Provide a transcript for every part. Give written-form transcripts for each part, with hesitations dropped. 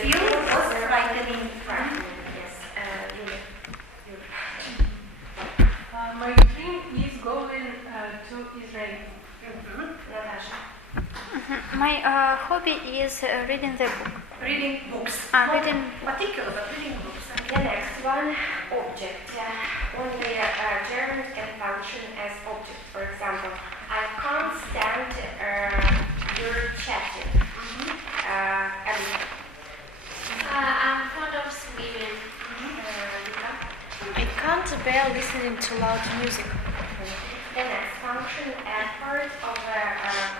Phil was frightening. Yes. My dream is going to Israel. Natasha. My hobby is reading the book. Reading books. Reading Particular, but reading books. The next one, object. Only gerund can function as object. For example, I can't stand your chatting. Everything. I'm fond of swimming. I can't bear listening to loud music. The next function, part of a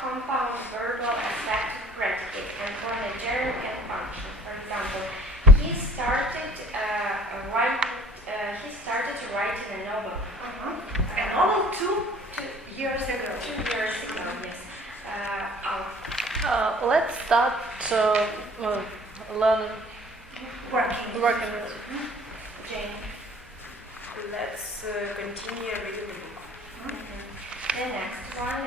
compound verbal aspect predicate, and only gerund can function. For example, he started writing a novel. A novel 2 years ago. 2 years ago, yes. Let's start learning. Working. Working with it. Jane. Let's continue reading the book. The next one,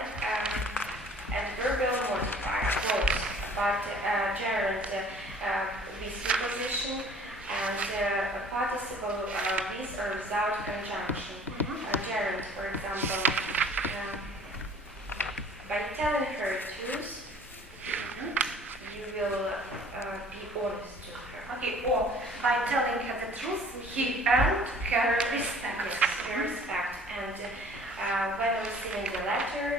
a verbal modifier, close, but gerund with preposition and a participle with or without conjunction. Gerund, for example, by telling her truth, you will be honest to her. Okay, or by telling her the truth, he earned her respect. Yes, her respect. And when receiving the letter,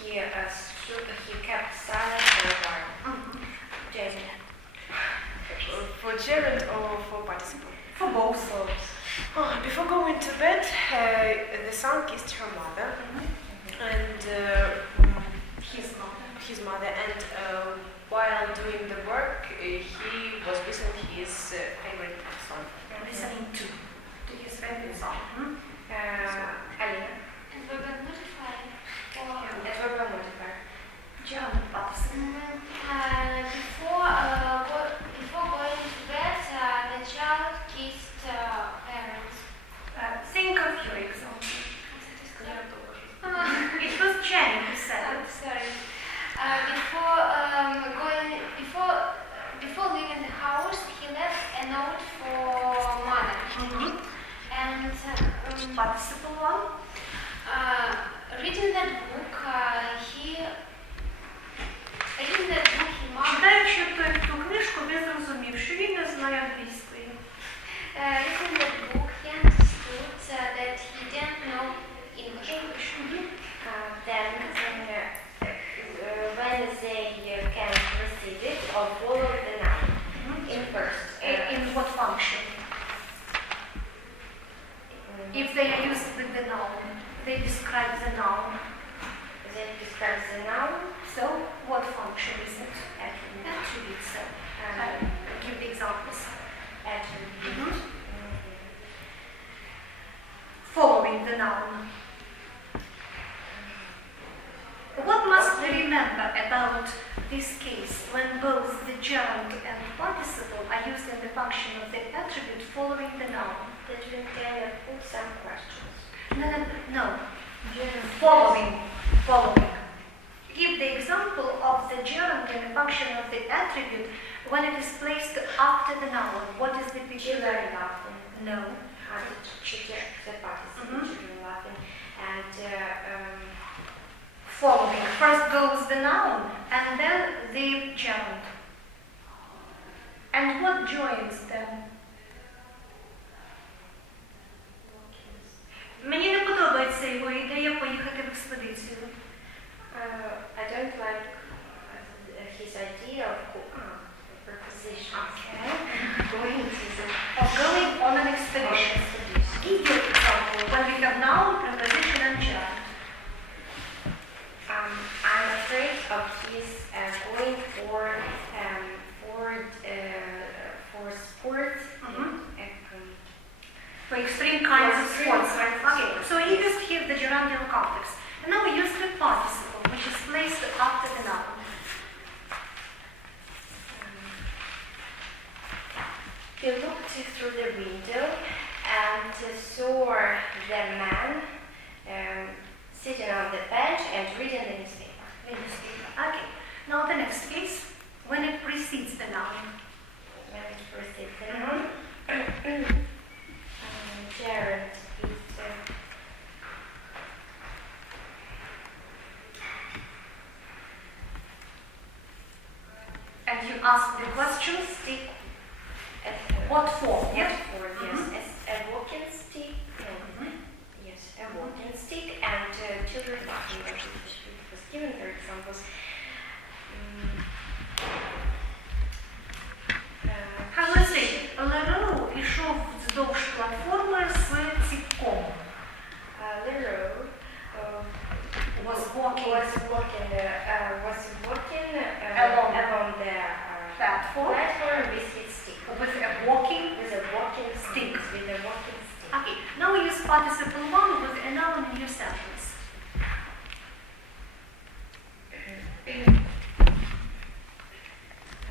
he kept silent for a while. Jason. For gerund or for participle? For both. Before going to bed, the son kissed her mother and his mother, and while doing the work, he was listening to his favorite song. Listening to his favorite song. Alina. And verbal modifier. The verbal modifier. German participle. Before going to bed, the child kissed parents. Think of your example. It was Jenny who said it. Sorry. Before leaving the house, he left a note for mother. And Participle one. reading that book, he Читаючи ту книжку, ви зрозумів, що він не знає англійської. reading that book, he understood that he didn't know English. Then when they can receive it or follow the noun in first. In what function? If they are used with the noun, they describe the noun. They describe the noun. So, what function is it? Attribute. So, give the examples. Attribute. Following the noun. What must we remember about this case when both the gerund and participle are used in the function of the attribute following the noun? That we can put some questions. No. Following. Give the example of the gerund in the function of the attribute when it is placed after the noun. What is the picture? Children laughing. No. The participle, children laughing. And Following. First goes the noun and then the gerund. And what joins them? Мені не подобається його ідея поїхати в експедицію. I don't like his idea of prepositions. Okay. Going to the Going on an expedition. Give your example when we have noun, preposition and gerund. I'm afraid of his going for sports. For extreme kinds of sports. Okay, so he Yes. used here the gerundial context. And now we use the participle, which is placed after the noun. He looked through the window and saw the man sitting on the bench and reading the newspaper. Okay, now the next case, when it precedes the noun. When you ask the question, stick. What for? Yes. Yes, as a walking stick. Yes, a walking stick and children walking. It was given, for examples. Хагласий, Лероу ішов вздовж платформи з ціпком. Leroy Was walking along the platform with his stick. with a walking stick. stick. Okay, now we use participle one with a noun in your sentence.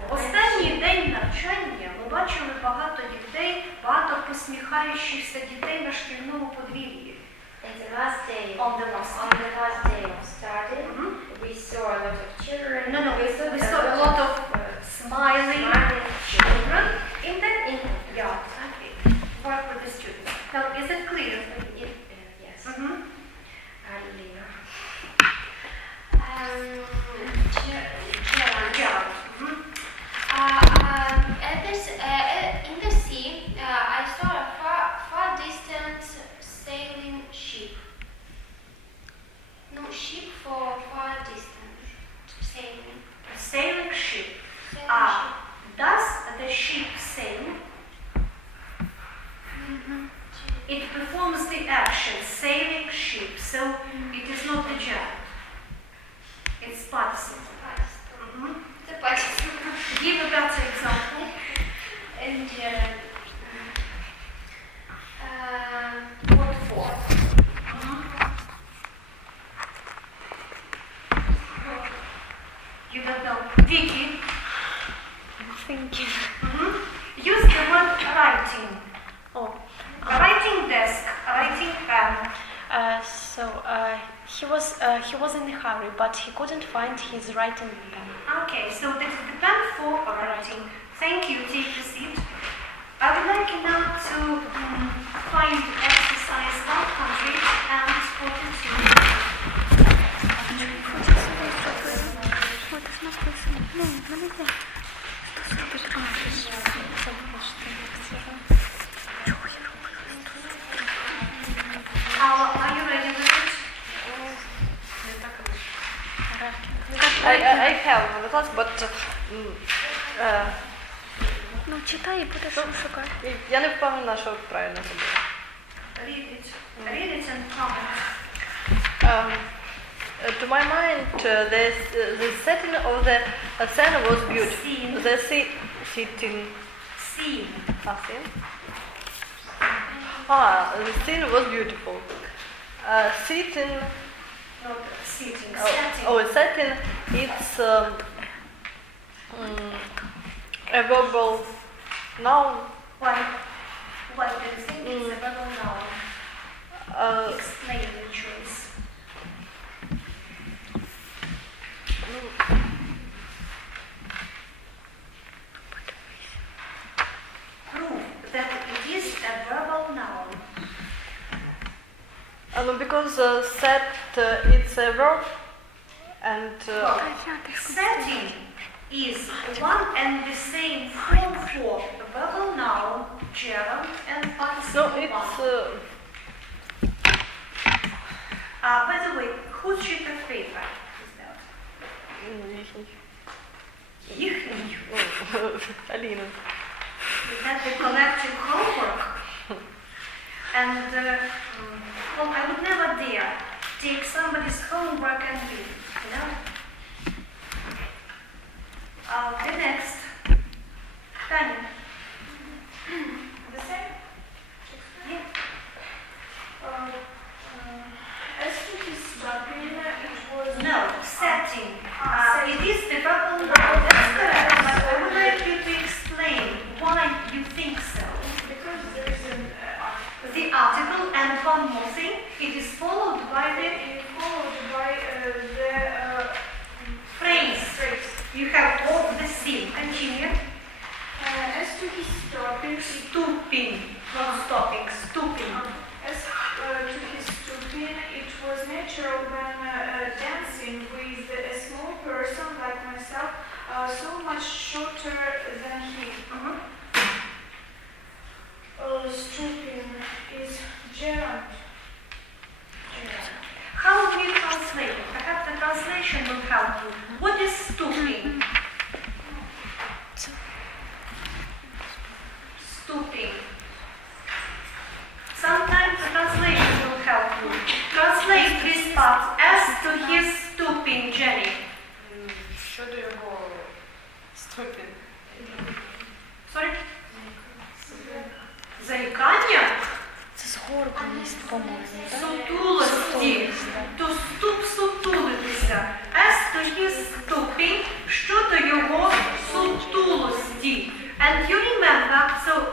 Останній день навчання ми бачили багато дітей, багато посміхаючихся дітей на шкільному подвір'ї. And the last day, On the last day of study, we saw a lot of children. We saw a lot of smiling children in the yard. Okay. Work with the students. Now, is it clear? Yes. Gerund. In the sea, I saw a far distant sailing ship. No, ship for far distance sailing. A sailing ship. Sailing ship. Does the ship sail? It performs the action, sailing ship, so it is not the gerund. It's participle. The participle. Give a better example. And What for? You don't know. Vicky, Thinking. use the word writing. Oh. Writing desk, writing pen. He was in a hurry, but he couldn't find his writing pen. Okay, so that is the pen for writing. Thank you. Take a seat. I would like you now to find exercise 100 and 42. Are you ready with it? I have the class, but Ну, читай і будеш шукати. я не впевнена, що правильно зробила. Read it and comment. To my mind, the setting of the scene was beautiful. Scene. The sitting. Scene. Scene? The scene was beautiful. Sitting. Not sitting, setting. Setting. It's a verbal noun. Why do you think it's a verbal noun? Explain the choice. Prove that it is a verbal noun. Because set it's a verb and Setting is one and the same form for a verbal noun, gerund, and participle one. By the way, whose sheet of paper is that? Їхній. Alina. Is that the collective homework? And well, I would never dare take somebody's homework and read, you know? The next. Tanya. The same? Yeah. As to his stopping, it was... No, setting. It is the verbal noun. That's correct. But I would like you to explain why you think so. Because there is an The article and one more thing, it is followed by the phrase. You have all the same. Continue. as to his stopping, Stooping. Not stopping. Stooping. as to his stooping, it was natural when dancing with a small person like myself so much shorter than him. Stooping is gerund. How do you translate it? Perhaps the translation will help you. What is stooping? Stooping. Sometimes the translation will help you. Translate this part as to his stooping, Jenny. Щодо його ступінь. Sorry? Заїкання? Це згорбленість, по-моєму, так? Сутулості. To stoop, сутулитися. As to his stooping, щодо його сутулості. And you remember,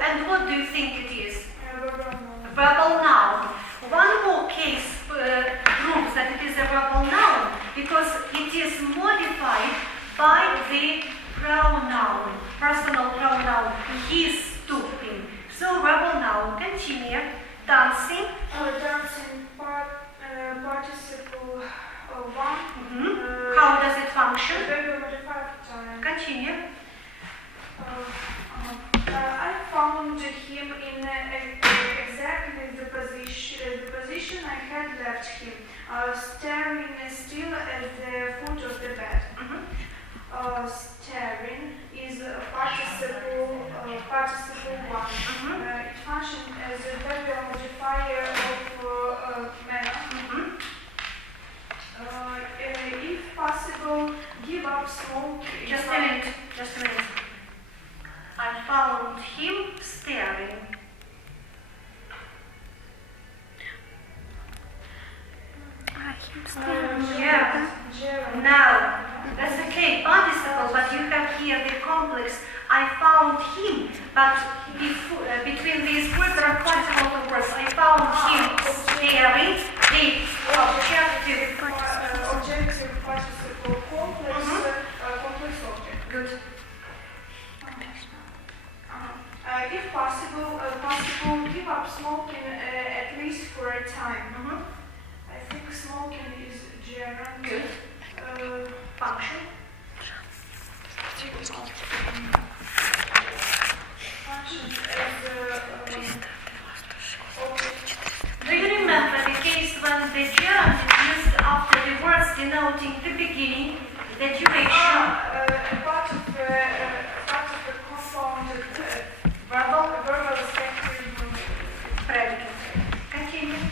and what do you think it is? Verbal noun. One more case proves that it is a verbal noun because it is modified by the pronoun, personal pronoun, he is stooping. So verbal noun, continue. Dancing. Dancing participle one. How does it function? Very modified time. Continue. I found him in exactly the position I had left him, staring still at the foot of the bed. Staring is a participle one. It functions as a verbal modifier of manner. If possible, give up smoking. Just a minute. I found him staring. Yeah. Now, that's okay, participle, but you have here the complex. I found him, but between these words there are quite a lot of words. I found him staring. The objective Participle complex, complex object. Good. If possible, give up smoking at least for a time. I think smoking is gerund. Good. Function. Function as Do you remember the case when the gerund is used after the words denoting the beginning, the duration? part of the compound verbal spectrum Predicate. Continue.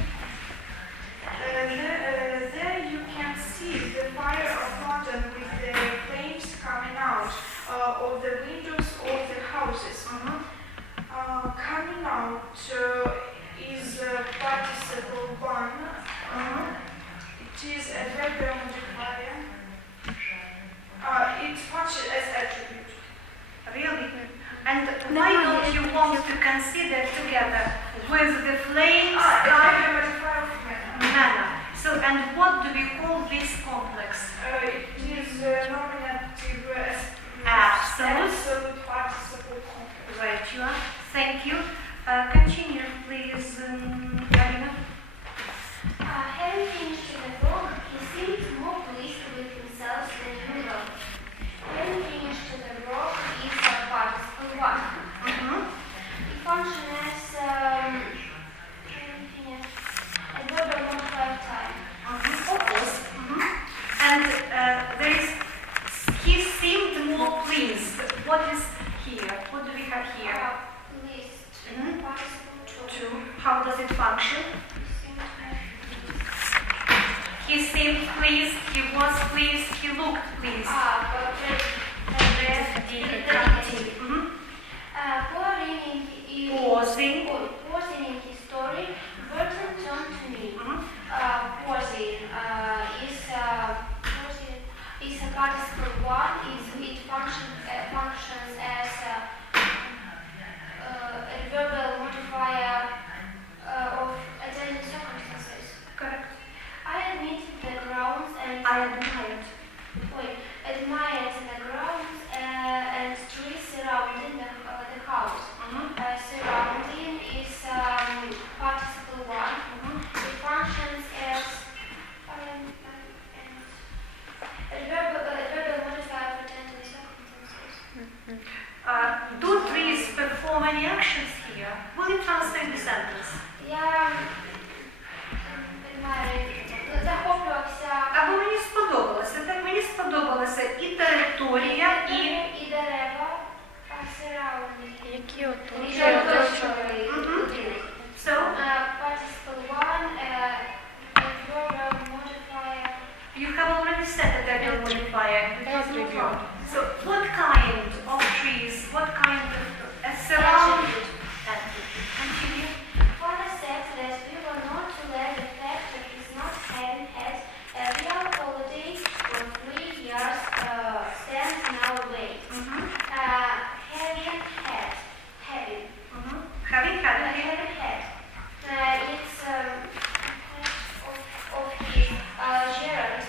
There you can see the fire of London with the flames coming out of the windows of the houses. Coming out is participle one. It is a verbal modifier. It functions as attribute. Really? And why don't you want to consider together with the flames Verbal modifier of manner? So, and what do we call this complex? It is nominative Absolute participle complex. Right, you are. Thank you. Continue, please, Alina. Having finished the work, he seemed more pleased with himself than usual. Having finished the work is a participle one. It functions as a verbal modifier time. And there is, he seemed more pleased. What is here? What do we have here? Pleased. Mhm. Participle two. How does it function? He seemed pleased, he was pleased, he looked pleased. Pausing in his story, Bertrand turned to me. Pausing is a participle one. It functions as a verbal modifier of attendant circumstances. Correct. I admit the grounds and I admired. admire any actions here? Will you translate the sentence? Я захоплювався Або мені сподобалося. Так, мені сподобалася і територія, і дерева, surrounding. Які оточують? І оточували будинок. So, Participle 1, verbal modifier. you have already said that they're your modifier. Attribute. So, what kind of trees, what kind of surround? Continue. Father said that we were not to let the fact that his not having had a real holiday for 3 years stand in our way. Having had. Having had. It's of his Gerund.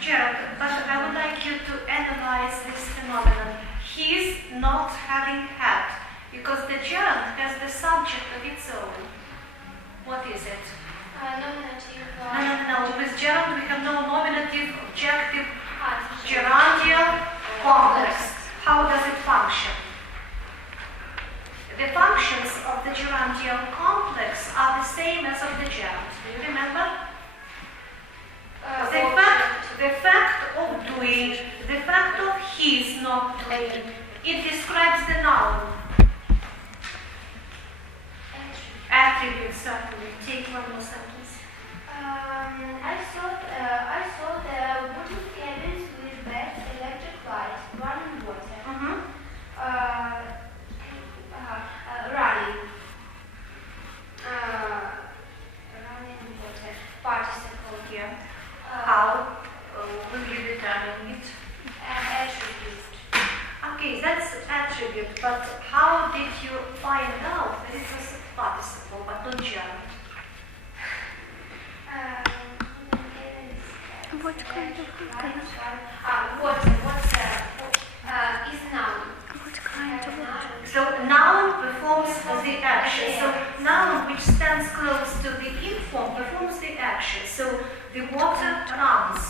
Gerald, but I would like you to analyze this phenomenon. He's not having had, because the gerund has the subject of its own. What is it? Nominative. No. With gerund we have no nominative, objective, gerundial complex. How does it function? The functions of the gerundial complex are the same as of the gerund. Do you remember? The fact of doing, the fact of his not doing, it describes the noun. Attribute, certainly. Take one more sentence. I saw the wooden cabins with beds, electric lights, running water. Running. Running water. Participle here. How will you determine it? Attribute. Okay, that's attribute, but how did you find out that it was a participle but not gerund? What kind of concurrent? Is noun. What kind of object? So noun performs the action. So noun which stands close to the inform performs the action. So the water runs,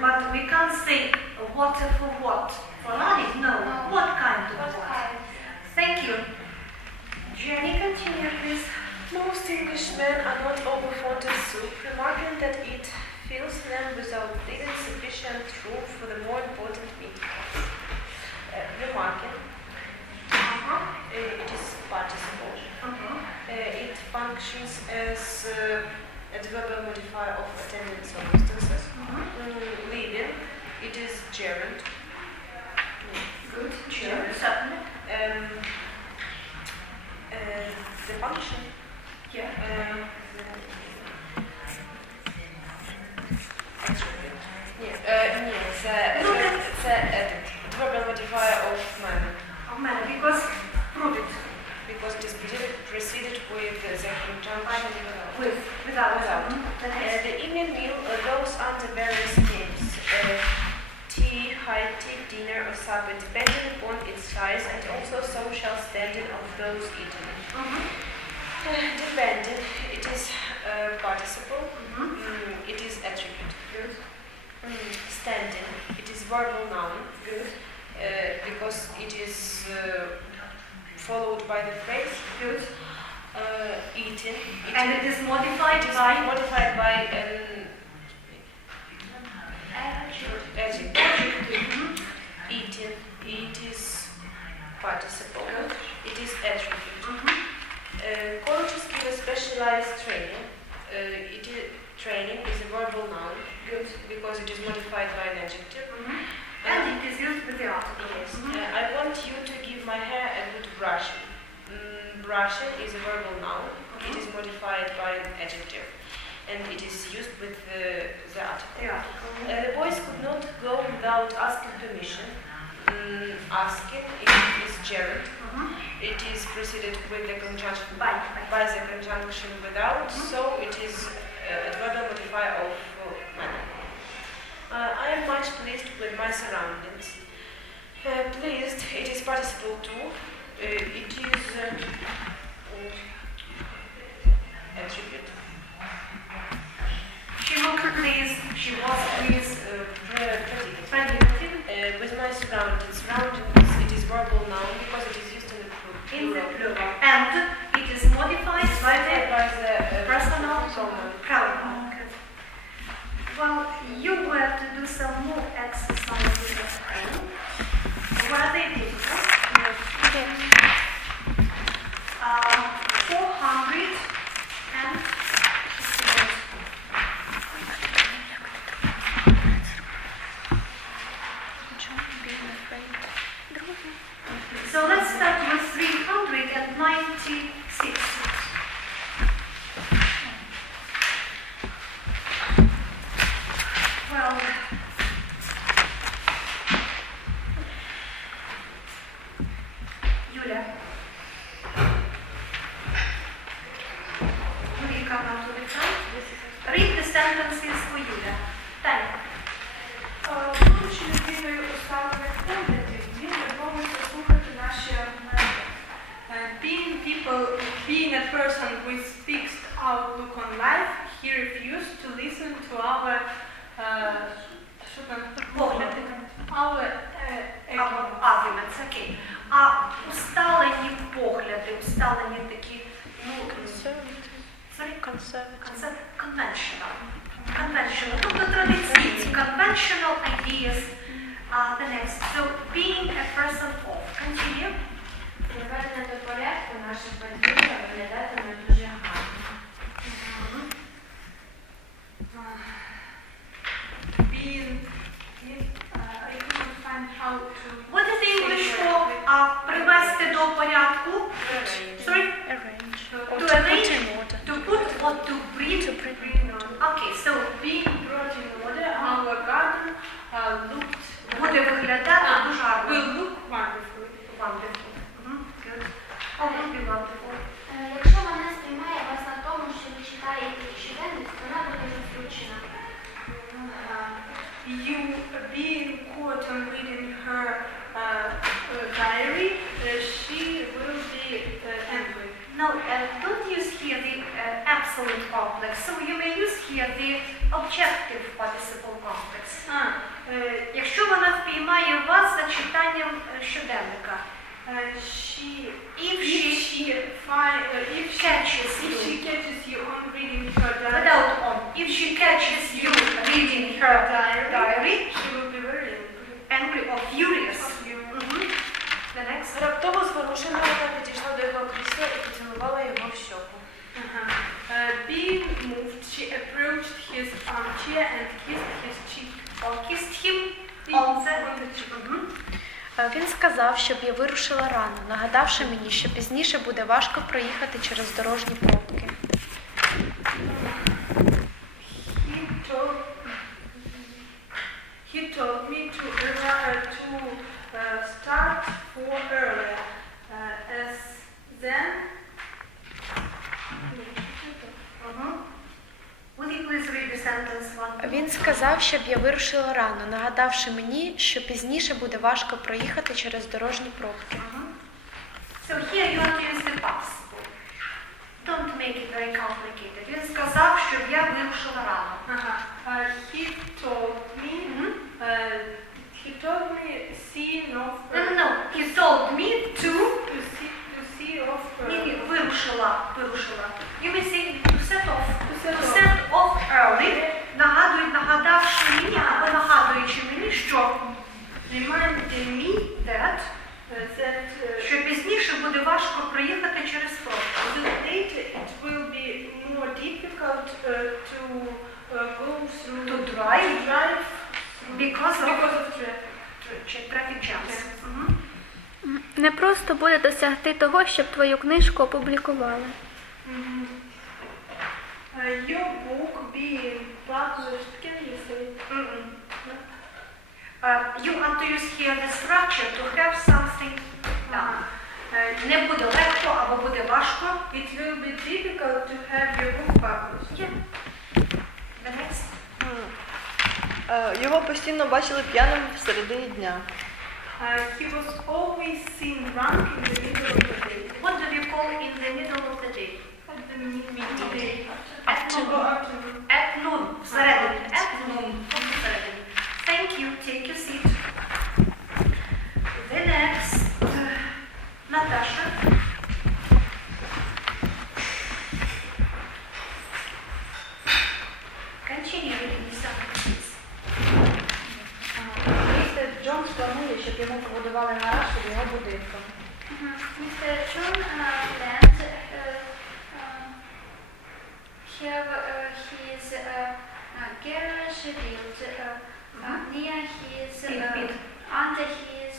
but we can't say water for what? For running? No. What kind of water? Thank you. Jenny, continue please. Most Englishmen are not over fond of soup, remarking that it fills them without leaving sufficient room for the more important meat parts. Remarking. It is participle. It functions as a verbal modifier of attendant circumstances. Leaving. It is gerund. Good. Gerund, certainly. The function. Yeah. It's a verbal modifier of manner. Of manner, because prove it. Because it is preceded with the conjunction Without. The evening meal goes under various names. Tea, high tea, dinner or supper, depending upon its size and also social standing of those eaten. Dependent, it is participle, it is attribute. Good. Standing, it is verbal noun. Good. Because it is followed by the phrase. Good. Eating. And it is modified by an adjective. Eating, it is participle. It is attribute. Colleges give a specialized training. Training is a verbal noun. Good. Because it is modified by an adjective. and it is used with the article. Yes. I want you to give my hair a good brushing. Brushing is a verbal noun. It is modified by an adjective. And it is used with the article. The boys could not go without asking permission. Asking is gerund. It is preceded with the conjunction by the conjunction without, so it is a verbal modifier of manner. I am much pleased with my surroundings. Pleased, it is participle too. It is attribute. She was pleased. She was pleased. Predicative. With my surroundings. Surroundings, it is verbal noun because it is used in the plural. And So let's start with 396. Well, Yulia, will you come out to the front? Read the sentences for Yulia. Tanya. Будучи людиною усталених поглядів, він відмовився слухати наші аргументи. Being a person with fixed outlook on life, he refused to listen to our Arguments, окей. А усталені погляди, усталені такі, conventional, тобто традиційні, conventional ideas. The next, so being a person of, continue. Приведення до порядку наших батьків виглядатиме дуже гарно. I couldn't find how to. What is the English for привести до порядку? Sorry? Arrange. To Or to put arrange, in order. to put or to bring. Okay, so Being brought in order, our garden looked. буде виглядати дуже гарно. Will look wonderful. Wonderful. Good. Oh, will be wonderful. Якщо вона сприймає вас на тому, що ви читаєте щоденник, вона буде розлючена. You being caught on reading her diary, she will be angry. Now, don't use here the absolute complex. So you may use here the objective participle complex. Якщо вона впіймає вас за читанням щоденника. If she catches you on reading her diary, without on, if she catches you reading her diary, she will be very angry or furious. The next. Раптово зворушена вона підійшла до його крісла і поцілувала його в щоку. Being moved, she approached his armchair and kissed his cheek. Or kissed him on the cheek. Він сказав, щоб я вирушила рано, нагадавши мені, що пізніше буде важко проїхати через дорожні пробки. He told me to start for earlier, as then. Will you please read the sentence one? Він сказав, щоб я вирушила рано, нагадавши мені, що пізніше буде важко проїхати через дорожні пробки. So here you have to use the participle. Don't make it very complicated. Він сказав, щоб я вирушила рано. He told me seeing of. No, he told me to. To see of. Ні, вирушила. You may say to set off. To set off early. Нагадавши мені, або нагадуючи мені, що reminding me that що пізніше буде важко проїхати через пробки. Later it will be more difficult to go through. To drive. Because of traffic jams. Не просто буде досягти того, щоб твою книжку опублікували. Your book being published, can you say? You have to use here the structure to have something done. Не буде легко або буде важко. It will be difficult to have your book published. Yeah. The next. Його постійно бачили п'яним всередині дня. He was always seen drunk in the middle of the day. What do we call in the middle of the day? At noon. Всередині. At noon. Всередині. Thank you. Take your seat. The next. Natasha. Continue reading the sentences. Містер Джонс планує, щоб йому побудували гараж під його будинком. Mr. John plans have his garage built near his under his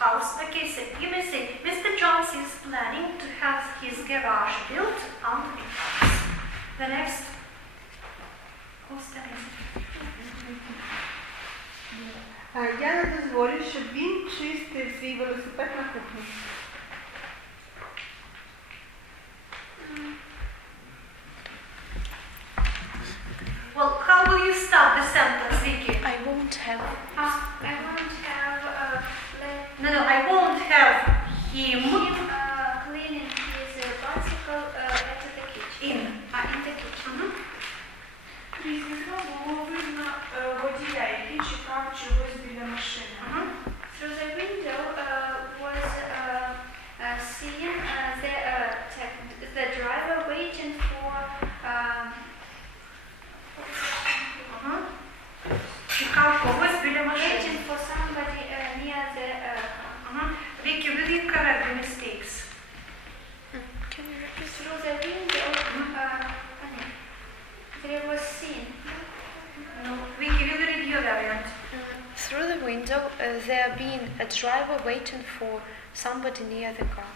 house. house. Okay, so you may say, Mr. Jones is planning to have his garage built on the house. The next. Я не дозволю, щоб він чистив свій велосипед на кухні. Well, how will you start the sentence, Vicky? I won't have. I won't have No, I won't have him cleaning his bicycle at the kitchen. in the kitchen. Крізь вікно було видно водія, який чекав чогось біля машини. Through the window was seen the driver waiting for Чекав когось біля машини. waiting for somebody near the Vicky, will you correct the mistakes? through the window there was seen. No. Vicky, will you read your variant? Through the window, there being a driver waiting for somebody near the car.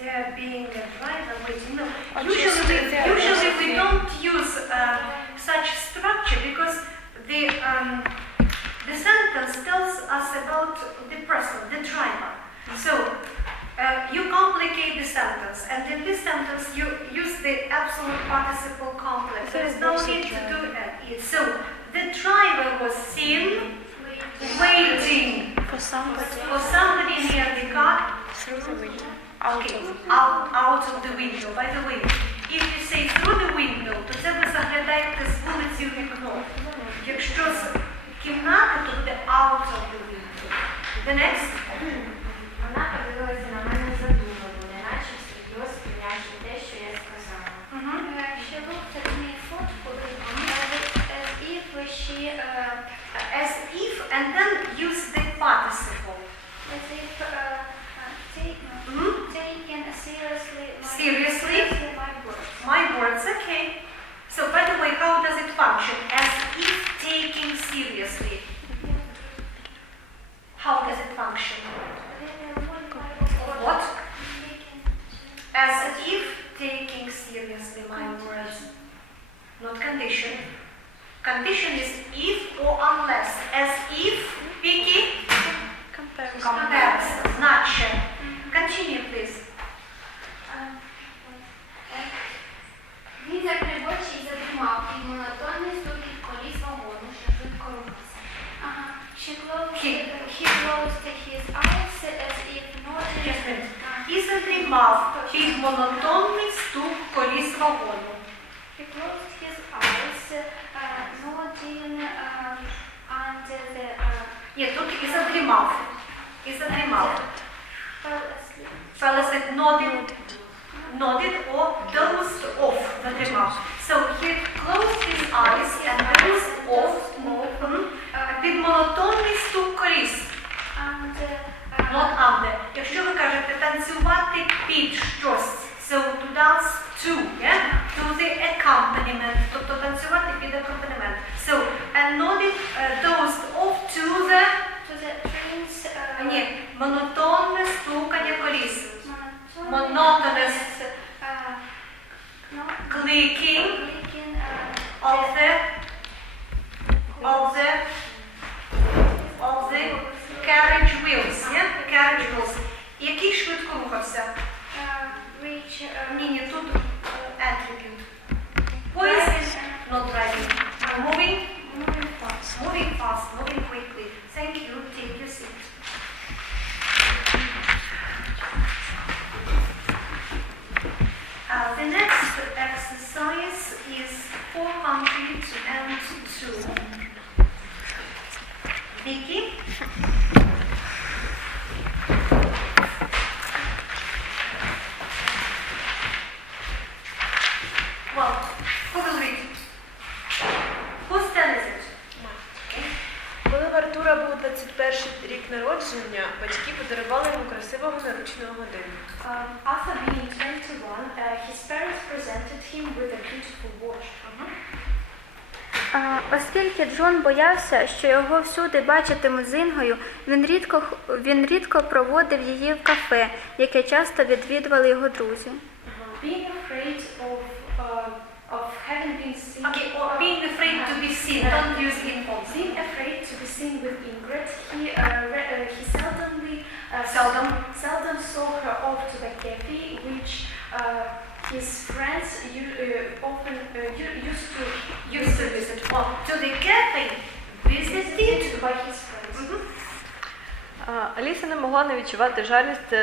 There being a driver waiting. No. Or Usually just we don't use such structure because the sentence tells us about the person, the driver. So you complicate the sentence, and in this sentence you use the absolute participle complex. There is no need to do it. So the driver was seen waiting For somebody near the car. through the window. Out of the window. By the way, if you say through the window, то це ви заглядаєте з вулиці у вікно. Якщо з кімнати, то буде out of the window. The next. Вона подивилася на мене задумливо, неначе всерйоз прийняти те, що я сказала. She looked at me thoughtfully As if and then use the participle. as if taking seriously Seriously? my words. My words, okay. So by the way, how does it function? As if taking seriously. How does it function? What? As if taking seriously my words. Not condition. Condition is if or unless. As if, Vicky? Comparison. Значи. Continue, please. Він закрив очі і задрімав під монотонний стукіт коліс вагону, що швидко рухався. He closed his eyes as if not Just a minute. І задрімав під монотонний стук коліс вагону. He closed his eyes, nodding under the Ні, тут і задрімав. І задрімав. fell asleep. Fell asleep, nodded or dozed off. Задрімав. So he closed his eyes and dozed off. Під монотонний стук коліс. Not under. Якщо ви кажете танцювати під щось, so to dance to, yeah? To the accompaniment, тобто танцювати під акомпанемент. So, and nodded, dozed off to the, ні, монотонне стукання коліс. Monotonous clicking of the carriage wheels, yeah? Carriage wheels. Який швидко рухався? Ні, тут attribute. Who is not driving? Moving fast, moving quickly. Thank you. Take your seat. The next exercise is for complete and two. Vicky? Well, who will read? Whose turn is it? Коли в Артура був 21-й рік народження, батьки подарували йому красивого наручного годинника. After being 21, his parents presented him with a beautiful watch. Оскільки Джон боявся, що його всюди бачитимуть з Інгою, він рідко проводив її в кафе, яке часто відвідували його друзі. Being afraid of having been seen. Okay, or being afraid to be seen. Don't use informal. Being afraid to be seen with Ingrid, he seldom saw her off to the cafe, which his friends often used to visit. Well, to the cafe, visited by his friends. Аліса не могла не відчувати жалість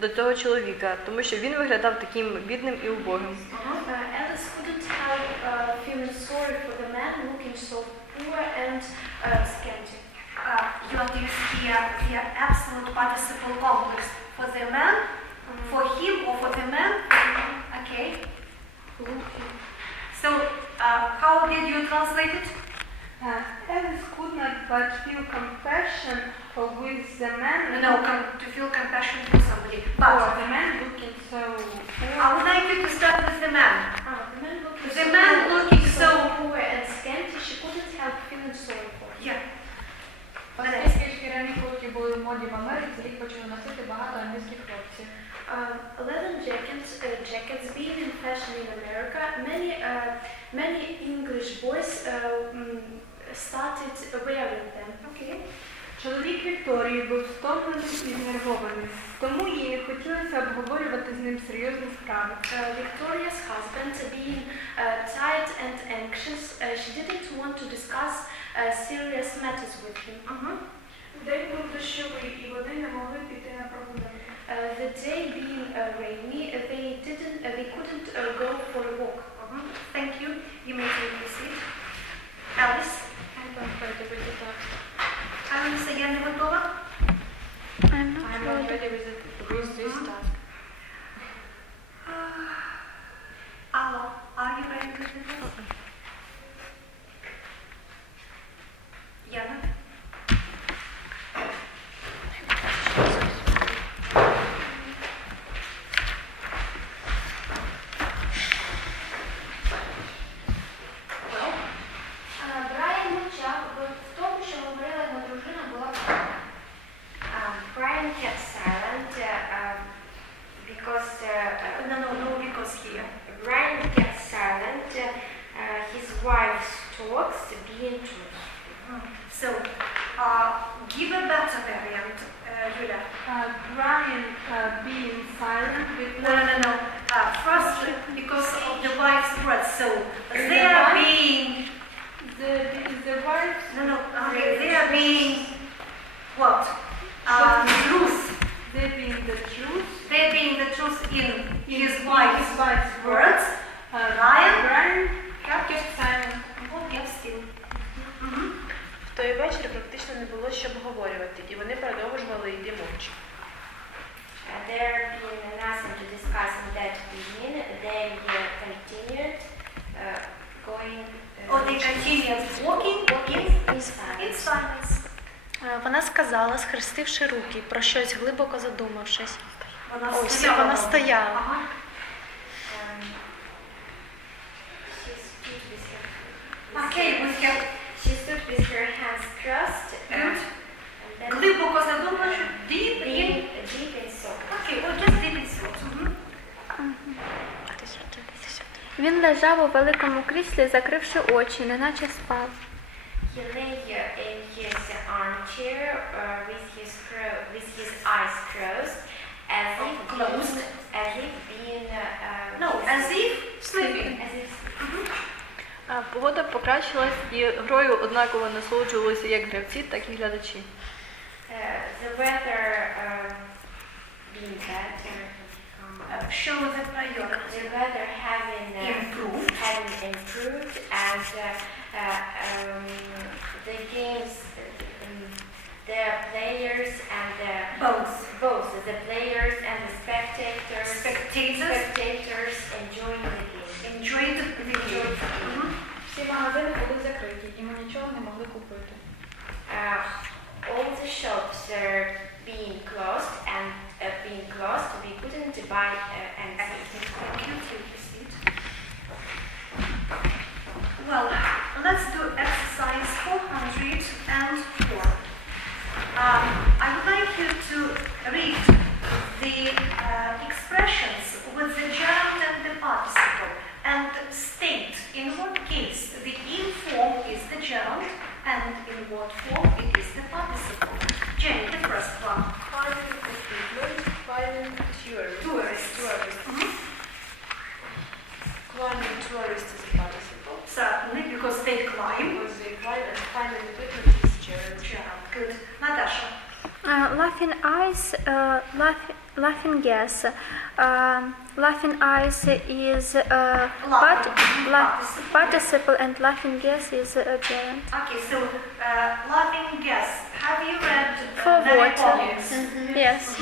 до цього чоловіка, тому що він виглядав таким бідним і убогим. Alice couldn't help feeling sorry for the man looking so poor and scanty. You want to use here the absolute participle complex for the man, for him or for the man. Okay. So, how did you translate it? Alice could not but feel compassion with the man. No, to feel compassion for somebody. But The man looking so poor. I would like you to start with the man. The man looking so poor and scanty, she couldn't help feeling sorry for him. Yeah. Оскільки шкіряні куртки були в моді в Америці, їх почали носити багато англійських хлопців. Leather jackets being in fashion in America, many English boys started wearing them. Okay. Чоловік Вікторії був стомлений і знервований, тому їй не хотілося обговорювати з ним серйозні справи. Victoria's husband, being tired and anxious, she didn't want to discuss serious matters with him. День був дощовий, і вони не могли піти на прогулянку. The day being rainy, they couldn't go for a walk. Thank you. You may take your seat. Alice? Alice, я не готова? I'm not ready. with this task. Алло, are you ready to do this? Яна? Брайан мовчав, бо в тому, що говорила його дружина, була правда. Brian kept silent because Because here. Brian kept silent. His wife's talks being true. So, give a better variant, Julia. Brian being silent with No. First, because of the wife's words. So, they are being... the wife. They are being... What? Truth. They being the truth. They being the truth in his wife's words. Brian kept silent. Kept still. В той вечір практично не було що обговорювати, і вони продовжували йти мовчки. There being nothing to discuss in that evening, they continued going. They continued walking in silence. in silence. Вона сказала, схрестивши руки, про щось глибоко задумавшись. Вона стояла. She stood with her. Okay, with her. She stood with her hands crossed and then Глибоко задумавши, deep in thought. Okay, well, just deep in thought. Він лежав у великому кріслі, закривши очі, неначе спав. He lay in his armchair with his eyes closed, as if being As if sleeping. as if Погода покращилась і грою однаково насолоджувалися як гравці, так і глядачі. the weather being better. Show the priority. The weather having Improved. and the games, the players and both the players and the spectators enjoying the game. Enjoyed the game. Всі магазини були закриті, і ми нічого не могли купити. All the shops are being closed, we couldn't buy anything. Well, let's do a I would like you to read the expressions with the gerund and the participle and state in what case the in form is the gerund and in what form it is the participle. Jenny, the first one. Climbing equipment, climbing tourist. Climbing tourist is a participle. Certainly, because they climb. Because they climb, and climbing equipment is gerund. Gerund. Good. Natasha. Laughing eyes, laughing gas. Laughing eyes is participle and laughing gas is a gerund. Okay, so laughing gas. Have you read For what? Napoleon's? Yes.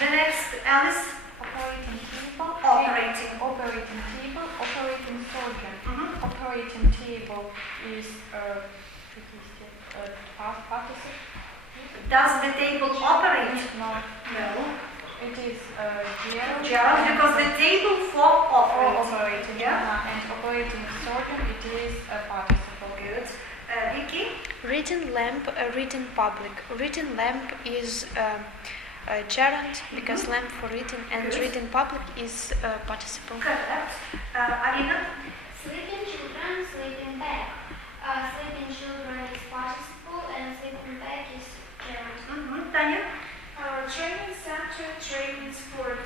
The next, Alice. Operating table. Operating. Operating table. Operating soldier. Operating table is participle. Does the table operate? No. No. It is gerund. Gerund, because the table form operates. Operating. Yeah. And operating soldier, it is a participle. Good. Vicky? Reading lamp, reading public. Reading lamp is a gerund because lamp for reading, and Good. reading public is participle. Correct. Alina? Sleeping children, sleeping bag. Sleeping children is participle and sleeping bag is gerund. Tanya? Training center, training sport.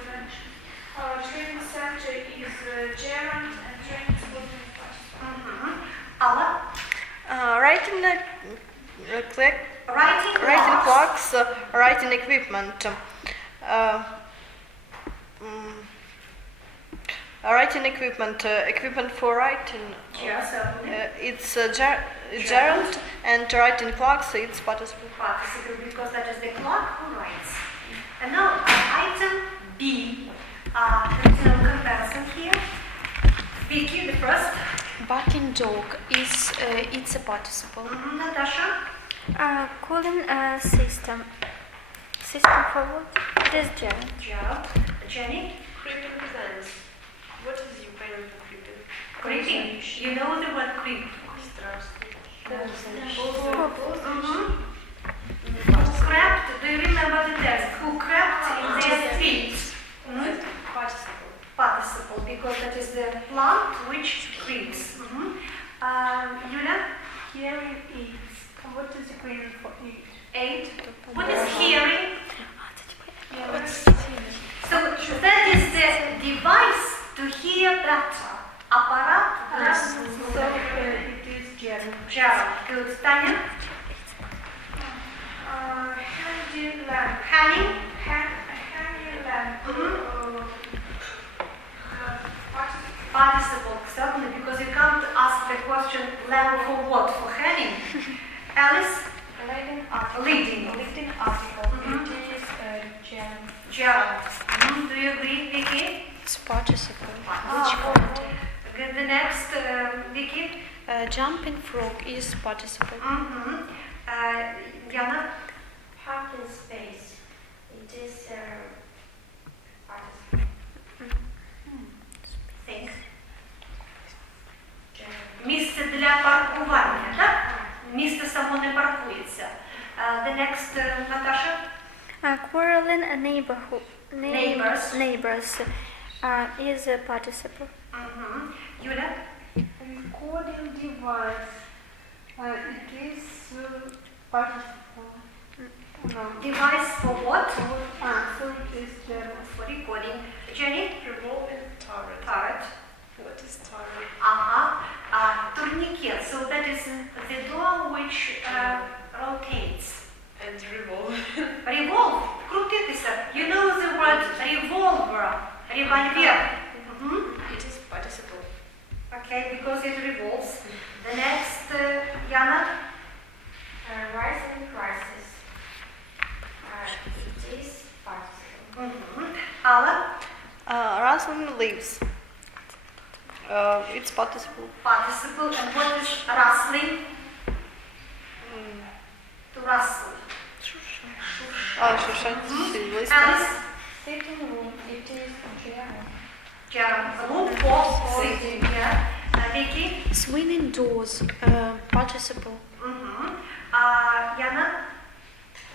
Training center is gerund and training sport is participle. Alla? Writing Writing clocks, writing equipment. Writing equipment, equipment for writing. Yes, certainly. It's gerund, and writing clocks, it's participle. Participle, because that is the clock who writes. And now item B. There's no comparison here. Vicky, the first. Barking dog is it's a participle. Natasha? Cooling system. System for what? It is gerund. Gerald. Jenny? Creeping plants. What is Ukrainian for creeping? Creeping. You know the word creep. Who crept? Do you remember the text? Who crept in their feet? Participle. Participle, because that is the plant which creeps. Yulia? Hearing aids. What is Ukrainian for aid? Aid. What is hearing? What's So that is the device to hear better. Apparat. So it is gerund. Gerald. Good. Tanya? Handy lamp. Hanging. Hanging lamp. Participle, certainly, because you can't ask the question lamp for what? For hanging. Alice? Leading. Leading article. It is gerund. Gerald. Do you agree, Vicky? It's participle. Which kind? Good. The next, Vicky? Jumping frog is participle. Yana? Parking space. It is participle. Think. Місце для паркування, так? Місце само не паркується. The next, Natasha? Quarreling Neighbors. Is a participle. Yulia? Recording device. It is participle. No. Device for what? So it is gerund. For recording. Jenny? Revolving turret. Turret. What is turret? Tourniquet. So that is the door which rotates. And revolve. Revolve. Крутитися. You know the word revolver. Revolver. It is participle. Okay, because it revolves. The next, Yana? Rising prices. It is participle. Alla? Rustling leaves. It's participle. Participle. And what is rustling? To rustle. Шуршать листья. Alice? Sitting room. It is gerund. Gerund. Room for sitting. Yeah. Vicky? Swinging doors, participle. Yana?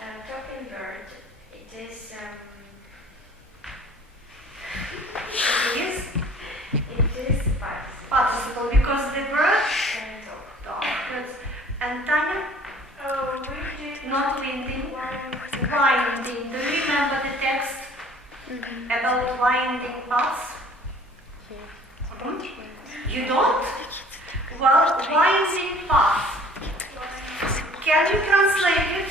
talking bird. It is participle. Participle, because the bird And talk. talks. And Tanya, not winding, winding. Do you remember the text about winding paths? You don't? Well, winding path. Can you translate it?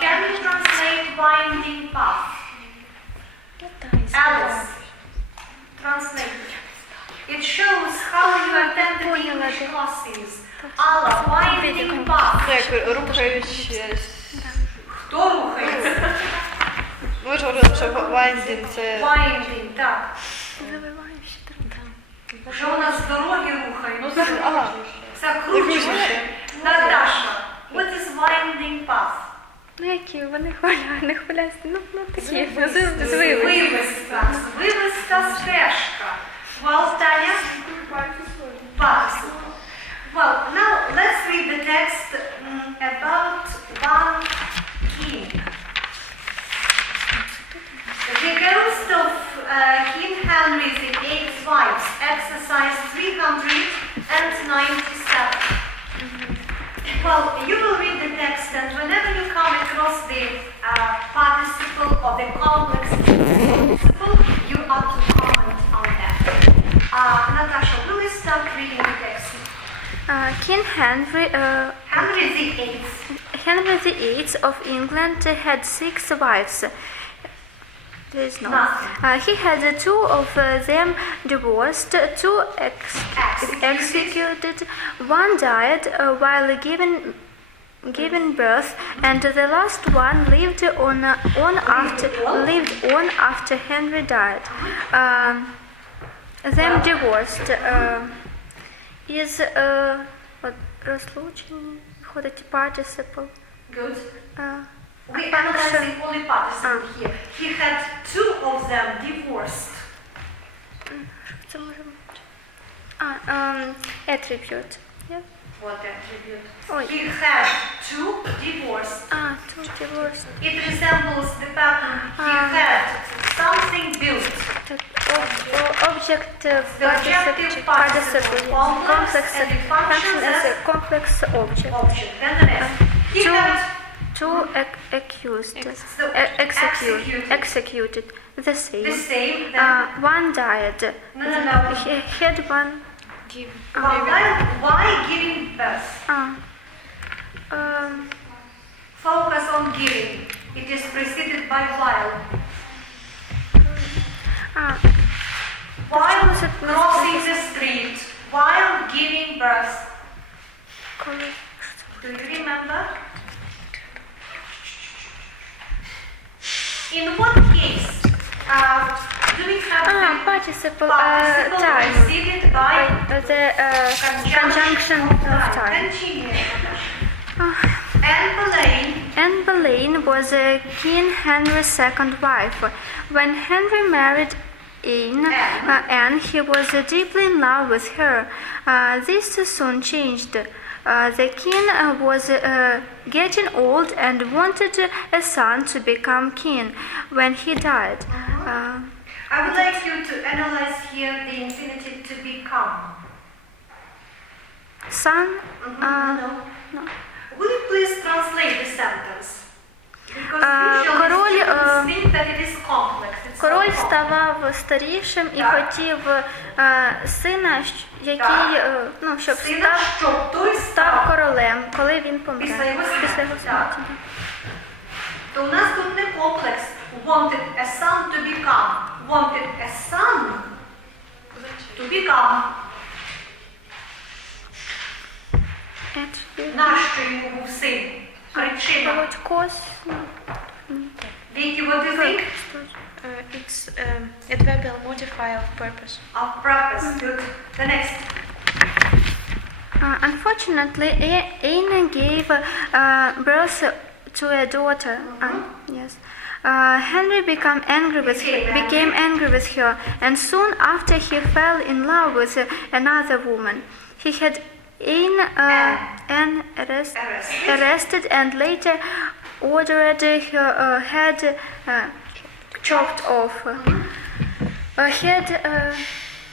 Can you translate winding path? Alice, translate it. It shows how you attend the English classes. Allah, winding path. Як рухаючись. Хто рухається? Ви ж говорили, що winding це... Winding, так. Що у нас дороги рухаються? Ага. Закручує. Наташа, what is winding path? Ну які, вони не хваляться, ну такі, Вивиста. Вивиста стежка. Well, Tanya? Participle. Well, now let's read the text about one king. The ghost of King Henry VIII's wives, exercise 397. Well, you will read the text, and whenever you come across the participle or the complex participle, you ought to comment on that. Natasha, will you start reading the text? King Henry VIII. Henry VIII of England had 6 wives. There is no. He had 2 of them divorced, 2 executed, 1 died while giving birth, and the last one lived on after Henry died. Them divorced is розлучені, виходить participle. Good. We analyze the only participle here. He had 2 of them divorced. Це може бути. Attribute. Yeah. What attribute? Ой. He had 2 divorced. 2 divorced. It resembles the pattern. He had something built. Object The objective participle complex and it functions as a complex object. Then the rest. He had 2 accused, executed, the same. The same. Then 1 died. No. He had 1. Why giving birth? Focus on giving. It is preceded by while. While crossing the street, while giving birth. Do you remember? In what case do we have the participle time preceded by the conjunction of time. Continue. Anne Boleyn was King Henry's second wife. When Henry married Anne, he was deeply in love with her. This soon changed. The king was getting old and wanted a son to become king when he died. I would like you to analyze here the infinitive to become. Son? No. Will you please translate the sentence? Because король, students think that it is complex. Король ставав старішим і хотів сина, який, щоб став королем, коли він помре. Після його смерті. То у нас тут не комплекс. Wanted a son to become. Wanted a son to become. Нащо йому був син? Причина. Vicky, what do you think? It's adverbial modifier of purpose. Of purpose. Good. The next. Unfortunately, Anne gave birth to a daughter. Yes. Henry became angry with her, and soon after he fell in love with another woman. He had Anne arrested and later ordered her head chopped off.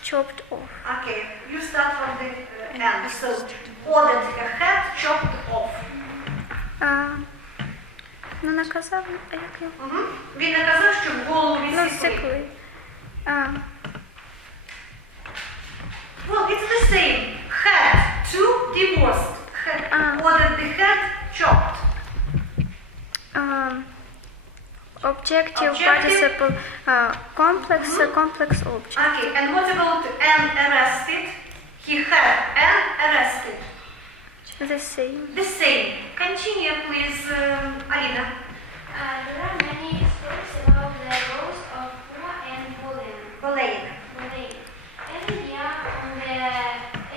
Chopped off. Okay, you start from the end. So, ordered her head chopped off. Ну, наказав, а як його? Він наказав, щоб голову Ну, відсікли. всекли. Well, it's the same. Had to divorced. Ordered the head chopped. Objective, participle, complex object. Okay, and what about an arrested? He had an arrested. The same. The same. Continue, please, Alina. There are many stories about the roles of Pura and Bolin. Every year on the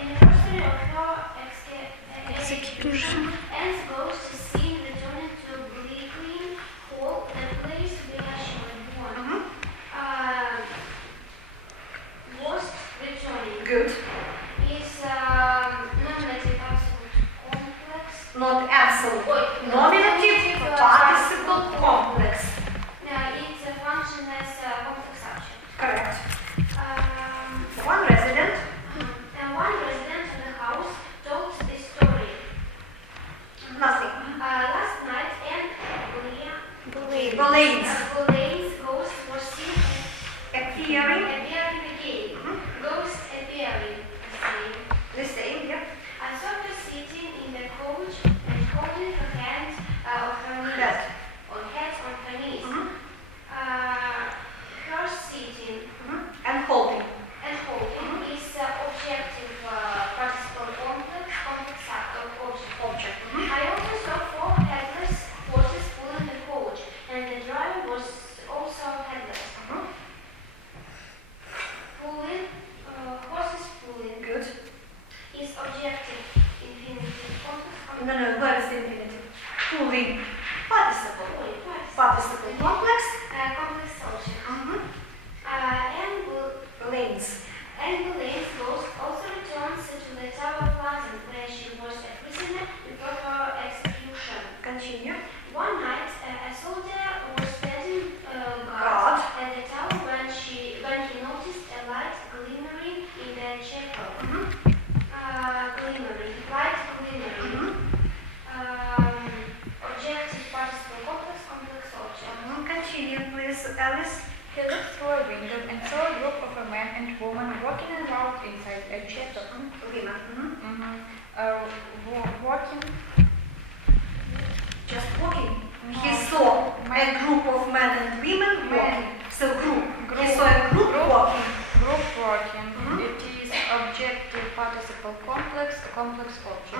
anniversary of her Execution. Anne goes to see returning to Bleakley Hall, the place where she was born. Was returning. Good. Is nominative absolute complex. Not absolute. Nominative participle complex. It's a function as a complex subject. Correct. One resident. One resident of the house told the story. Nothing. Last night, Anne Boleyn's. Boleyn's ghost was seen Appearing. again. Ghost appearing. The same, yeah. I saw her sitting in the coach and holding her hand on her knees. Head. On her knees. Her sitting And holding. and holding is objective participle complex object. I also saw 4 headless horses pulling the coach, and the driver was also headless. Horses pulling Good. is objective infinitive complex. No, where is the infinitive? Pulling. Participle. Participle complex. Complex object. And Lanes. Boleyn's ghost also returns to the Tower Plaza where she was a prisoner before her execution. Continue. One night, a soldier was standing Guard. at the tower when he noticed a light glimmering in the chapel. Light glimmering. Objective participle complex object. Continue, please, Alice. He looked through a window and saw a group of a man and woman walking around inside a chapel. Lima. Walking. Just walking. He saw a group of men and women walking. So group. He saw a group walking. Group walking. It is objective participle complex object.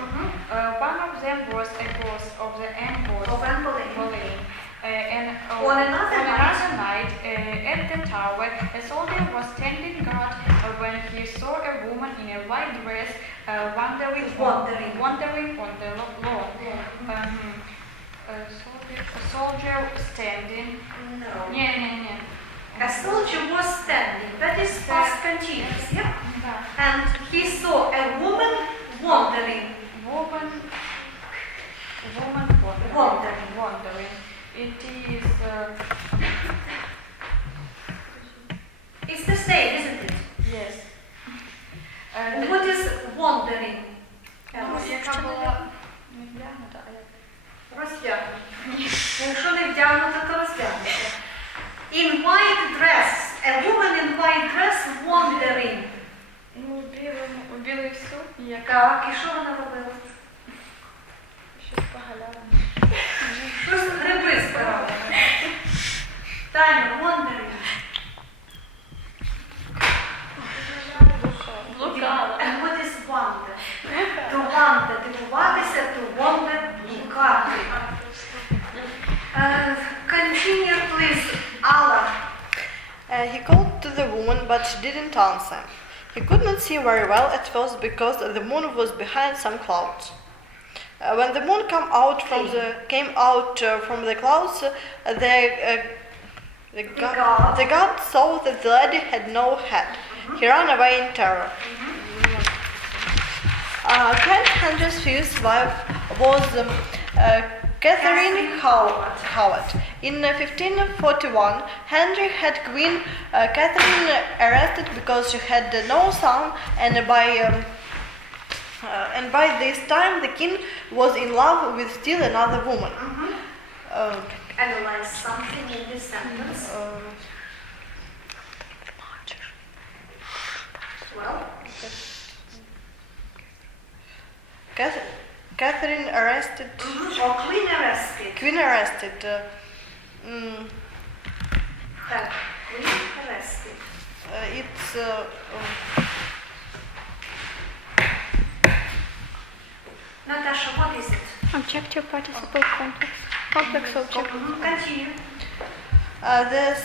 One of them was a ghost of the Anne ghost. Of Anne Boleyn. And On another night at the tower, a soldier was standing guard when he saw a woman in a white dress wandering on the lawn. A soldier standing. No. Yeah. A soldier was standing. That is past continuous, yeah? And he saw a woman wandering. Wandering. It is. It's the same, isn't it? Yes. What is wandering? Яка була не вдягнута, а як? Роздягнута. Якщо не вдягнута, то роздягнута. In white dress. A woman in white dress wandering. Ну, у білій сукні, яка Так, і що вона робила? щось погаляла. Щось гриби збирала. Таня, wandering. Блукала. And what is wonder? To wonder, дивуватися, to wonder, блукати. Continue, please, Allah. He called to the woman, but she didn't answer. He could not see very well at first because the moon was behind some clouds. When the moon came out from the clouds, the guard saw that the lady had no head. He ran away in terror. Ken Henry's first wife was Catherine Howard. In 1541, Henry had Queen Catherine arrested because she had no son, and by this time the king was in love with still another woman. Analyze something in this sentence. Well, Catherine arrested. Or Queen arrested. Queen arrested. Queen arrested. It's Natasha, what is it? Objective participle complex. Complex object. Continue. The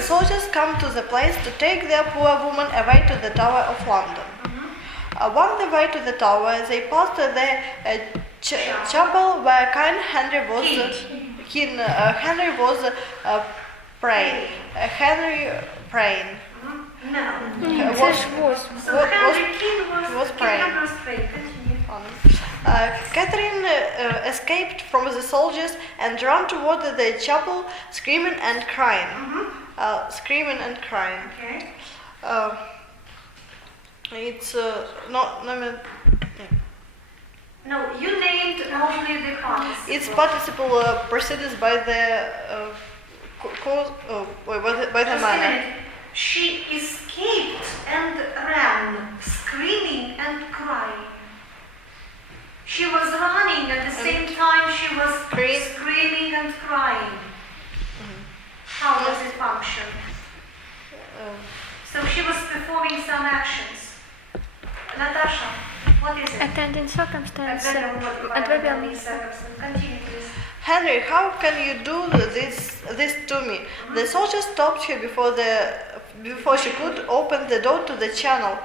soldiers come to the place to take their poor woman away to the Tower of London. On the way to the tower, they passed the chapel where Henry was praying. Henry praying. No. Was praying. Catherine escaped from the soldiers and ran toward the chapel, screaming and crying. Okay. It's not. No, you named only the participle. Its participle proceeds by the by the manner. She escaped and ran, screaming and crying. She was running at the same time she was screaming and crying. How does it function? So she was performing some actions. Natasha, what is it? Attending circumstance. Adverbial circumstance. Continue, please. Henry, how can you do this to me? The soldier stopped her before she could open the door to the chapel.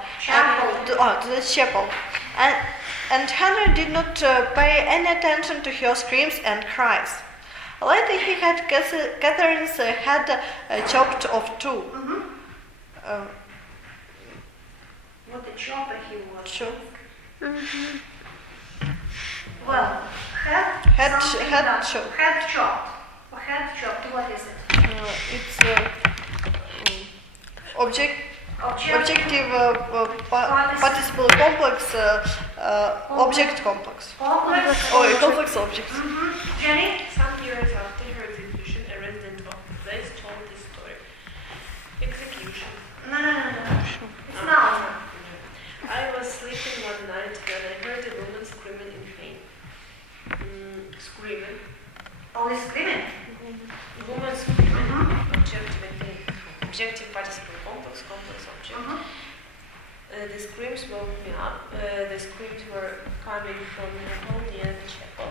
To the chapel. And Henry did not pay any attention to her screams and cries. Later he had Catherine's head chopped off too. What a chopper he was. Sure. Well, head chopped. Head chopped. What is it? It's objective participle complex object complex. Complex object. Jenny? Some years after her execution, a resident of the place told this story. Execution. No. It's now. I was sleeping one night when I heard a woman screaming in pain. Screaming. Only screaming? Woman screaming. Objective participle complex object. The screams woke me up. The screams were coming from the hall near the chapel.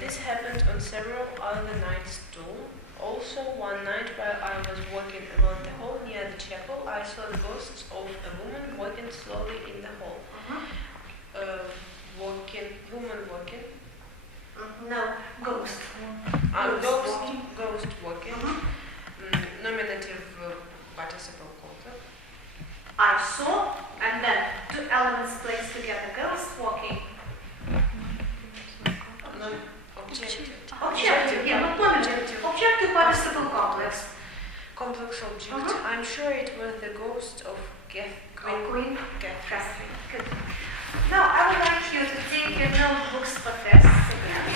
This happened on several other nights too. Also, one night while I was walking along the hall near the chapel, I saw the ghosts of a woman walking slowly in the hall. Woman walking. No, ghost. Ghost walking. Nominative participle complex. I saw, and then two elements placed together. Ghost walking. Objective. Objective participle complex. Complex object. I'm sure it was the ghost of Queen Catherine. Good. Now I would like you to take your notebooks for tests again.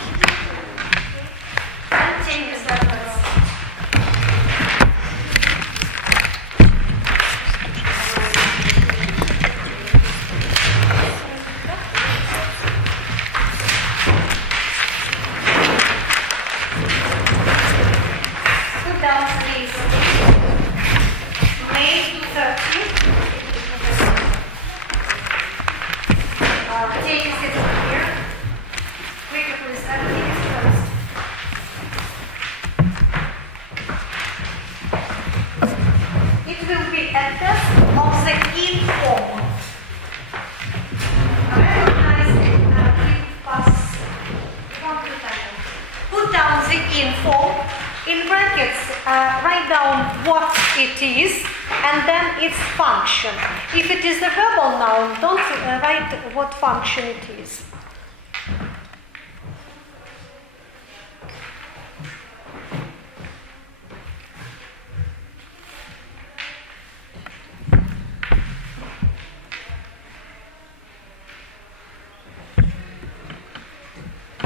And take your reference. Put down please. May 30. Take a seat here. Quicker, please. Everything is closed. in brackets, write down what it is and then its function. If it is a verbal noun, don't write what function it is.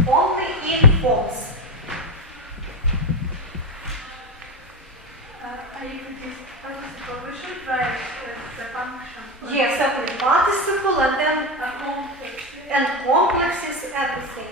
Only in forms. If it is participle, we should write the function. Yes, certainly participle and then A complex. and complexes, everything.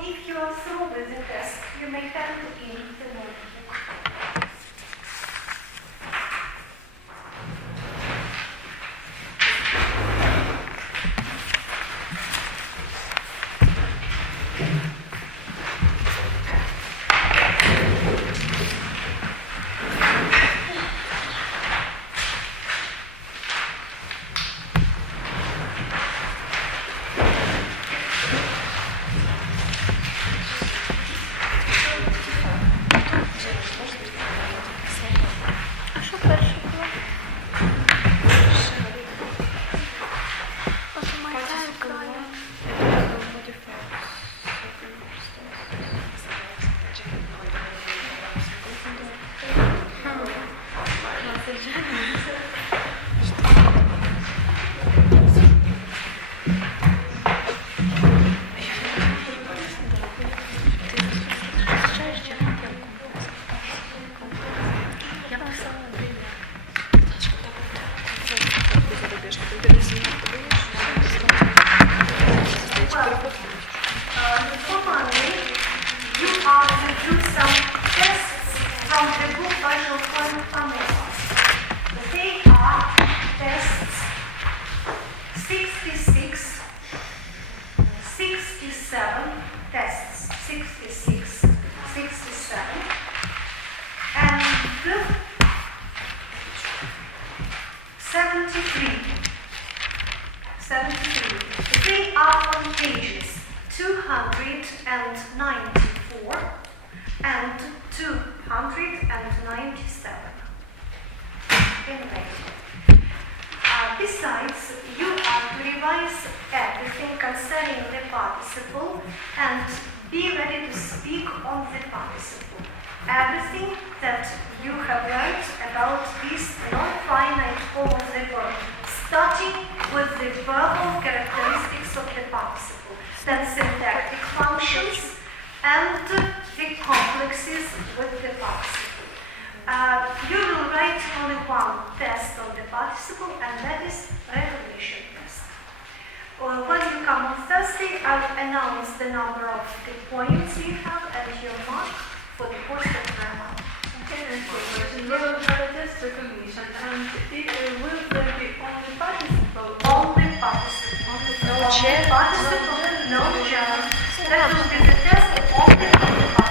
if you are through with the test, you may hand in the notebook. Besides, you are to revise everything concerning the participle and be ready to speak on the participle. Everything that you have learned about this non-finite form of the verb, starting with the verbal characteristics of the participle, then syntactic functions and the complexes with the participle. You will write only one test on the participle, and that is recognition test. When you come on Thursday, I'll announce the number of the points you have and your mark for the course of grammar. Okay, next question. We will have a test recognition, and will there be only participle? Only participle. Only No participle, no gerund. That will be